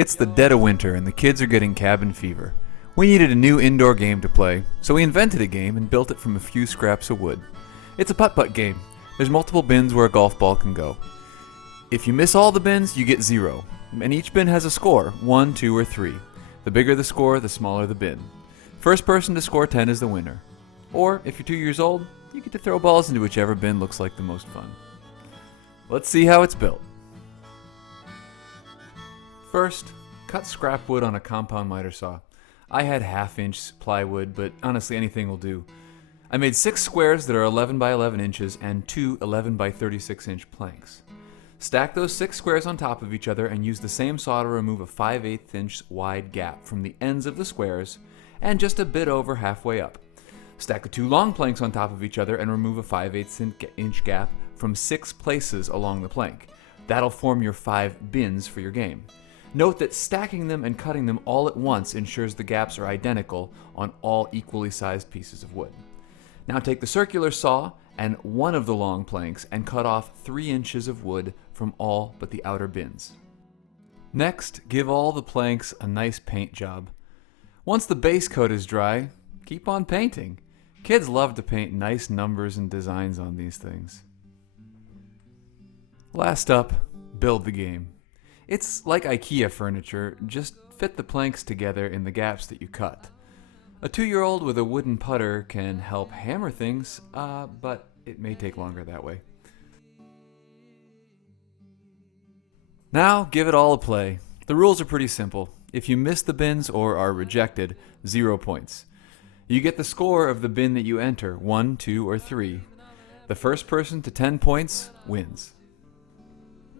It's the dead of winter and the kids are getting cabin fever. We needed a new indoor game to play, so we invented a game and built it from a few scraps of wood. It's a putt-putt game. There's multiple bins where a golf ball can go. If you miss all the bins, you get 0, and each bin has a score, 1, 2, or 3. The bigger the score, the smaller the bin. First person to score 10 is the winner. Or, if you're 2 years old, you get to throw balls into whichever bin looks like the most fun. Let's see how it's built. First, cut scrap wood on a compound miter saw. I had 1/2-inch plywood, but honestly anything will do. I made 6 squares that are 11 by 11 inches and 2 11 by 36 inch planks. Stack those 6 squares on top of each other and use the same saw to remove a 5/8 inch wide gap from the ends of the squares and just a bit over halfway up. Stack the 2 long planks on top of each other and remove a 5/8 inch gap from 6 places along the plank. That'll form your 5 bins for your game. Note that stacking them and cutting them all at once ensures the gaps are identical on all equally sized pieces of wood. Now take the circular saw and one of the long planks and cut off 3 inches of wood from all but the outer bins. Next, give all the planks a nice paint job. Once the base coat is dry, keep on painting. Kids love to paint nice numbers and designs on these things. Last up, build the game. It's like IKEA furniture, just fit the planks together in the gaps that you cut. A 2-year-old with a wooden putter can help hammer things, but it may take longer that way. Now, give it all a play. The rules are pretty simple. If you miss the bins or are rejected, 0 points. You get the score of the bin that you enter, 1, 2, or 3. The first person to 10 points wins.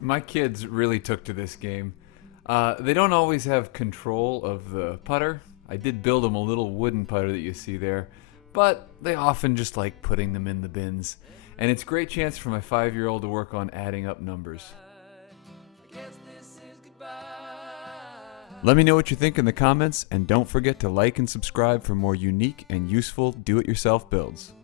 My kids really took to this game. They don't always have control of the putter. I did build them a little wooden putter that you see there, but they often just like putting them in the bins. And it's a great chance for my 5-year-old to work on adding up numbers. Let me know what you think in the comments, and don't forget to like and subscribe for more unique and useful do-it-yourself builds.